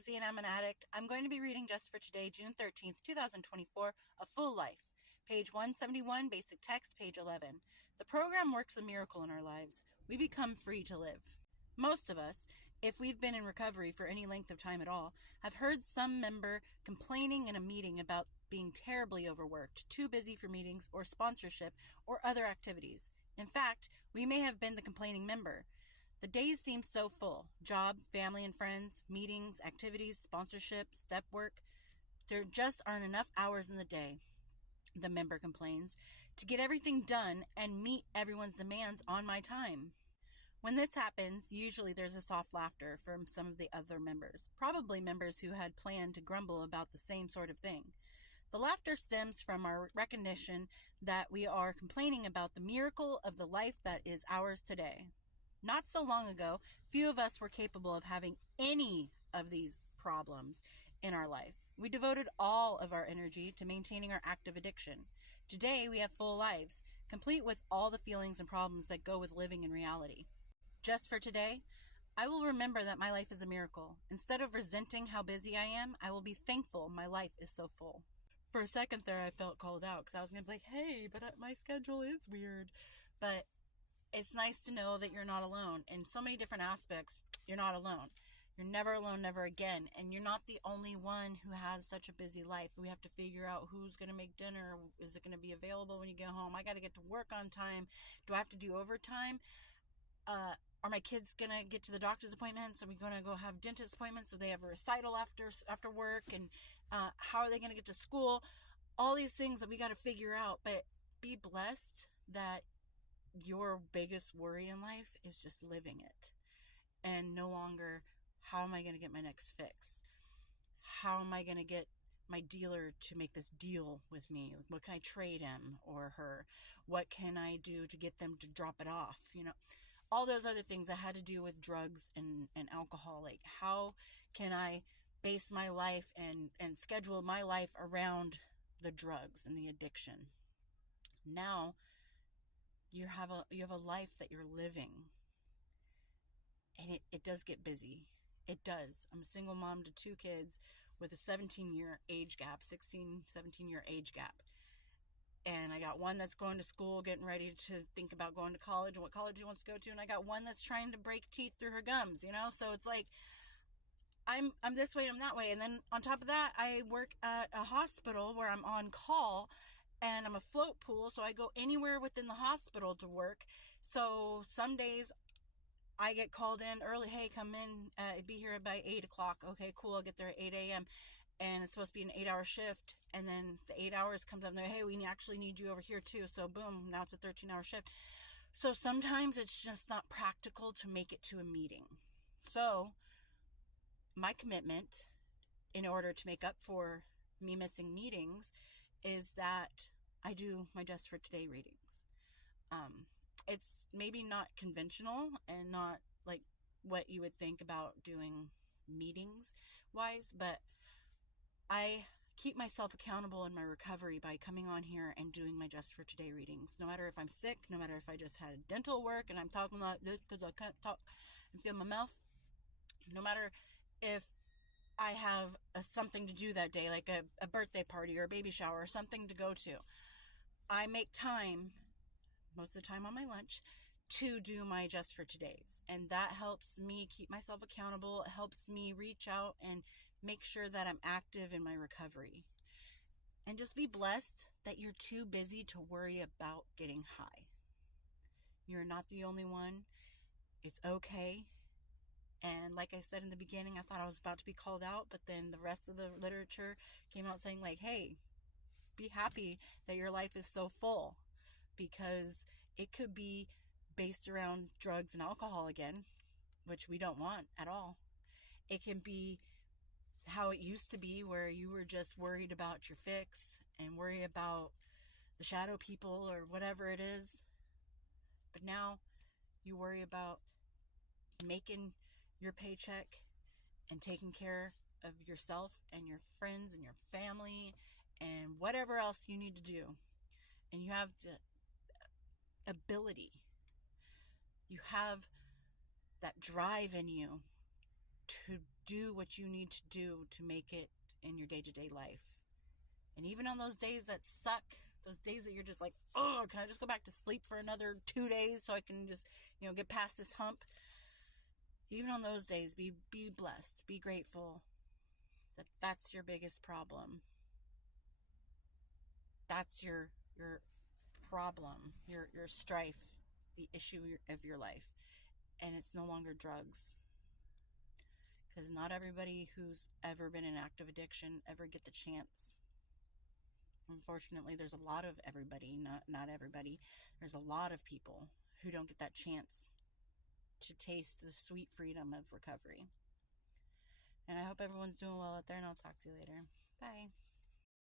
Bugsy and I'm an addict. I'm going to be reading just for today, June 13th, 2024, A Full Life. Page 171, basic text, page 11. The program works a miracle in our lives. We become free to live. Most of us, if we've been in recovery for any length of time at all, have heard some member complaining in a meeting about being terribly overworked, too busy for meetings or sponsorship or other activities. In fact, we may have been the complaining member. The days seem so full. Job, family and friends, meetings, activities, sponsorship, step work. There just aren't enough hours in the day, the member complains, to get everything done and meet everyone's demands on my time. When this happens, usually there's a soft laughter from some of the other members, probably members who had planned to grumble about the same sort of thing. The laughter stems from our recognition that we are complaining about the miracle of the life that is ours today. Not so long ago, few of us were capable of having any of these problems in our life. We devoted all of our energy to maintaining our active addiction. Today, we have full lives, complete with all the feelings and problems that go with living in reality. Just for today, I will remember that my life is a miracle. Instead of resenting how busy I am, I will be thankful my life is so full. For a second there, I felt called out because I was going to be like, hey, but my schedule is weird. But it's nice to know that you're not alone. In so many different aspects, you're not alone. You're never alone, never again. And you're not the only one who has such a busy life. We have to figure out who's going to make dinner. Is it going to be available when you get home? I got to get to work on time. Do I have to do overtime? Are my kids going to get to the doctor's appointments? Are we going to go have dentist appointments? So they have a recital after work? And how are they going to get to school? All these things that we got to figure out. But be blessed that your biggest worry in life is just living it. And no longer, how am I going to get my next fix? How am I going to get my dealer to make this deal with me? What can I trade him or her? What can I do to get them to drop it off? All those other things that had to do with drugs and alcohol. Like, how can I base my life and schedule my life around the drugs and the addiction? Now you have a life that you're living, and it does get busy. It does. I'm a single mom to 2 kids with a 17-year age gap, 17-year age gap. And I got one that's going to school, getting ready to think about going to college and what college he wants to go to. And I got one that's trying to break teeth through her gums, So it's like, I'm this way, I'm that way. And then on top of that, I work at a hospital where I'm on call, and I'm a float pool. So I go anywhere within the hospital to work. So some days I get called in early. Hey, come in, be here by 8 o'clock. Okay, cool. I'll get there at 8 a.m. And it's supposed to be an 8-hour shift. And then the 8 hours comes up and they're, hey, we actually need you over here too. So boom, now it's a 13-hour shift. So sometimes it's just not practical to make it to a meeting. So my commitment, in order to make up for me missing meetings, is that I do my Just for Today readings. It's maybe not conventional and not like what you would think about doing meetings wise, but I keep myself accountable in my recovery by coming on here and doing my Just for Today readings. No matter if I'm sick, no matter if I just had dental work and I'm talking like this because I can't talk and feel my mouth, no matter if I have something to do that day, like a birthday party or a baby shower or something to go to, I make time, most of the time on my lunch, to do my Just for Todays. And that helps me keep myself accountable. It helps me reach out and make sure that I'm active in my recovery. And just be blessed that you're too busy to worry about getting high. You're not the only one. It's okay. And like I said in the beginning, I thought I was about to be called out, but then the rest of the literature came out saying like, hey, be happy that your life is so full, because it could be based around drugs and alcohol again, which we don't want at all. It can be how it used to be, where you were just worried about your fix and worry about the shadow people or whatever it is. But now you worry about making your paycheck and taking care of yourself and your friends and your family and whatever else you need to do. And you have the ability, you have that drive in you to do what you need to do to make it in your day-to-day life. And even on those days that suck, those days that you're just like, oh, can I just go back to sleep for another 2 days so I can just, get past this hump? Even on those days, be blessed, be grateful that that's your biggest problem. That's your problem, your strife, the issue of your life. And it's no longer drugs. Because not everybody who's ever been in active addiction ever get the chance. Unfortunately, there's a lot of everybody, not everybody. There's a lot of people who don't get that chance to taste the sweet freedom of recovery. And I hope everyone's doing well out there, and I'll talk to you later. Bye.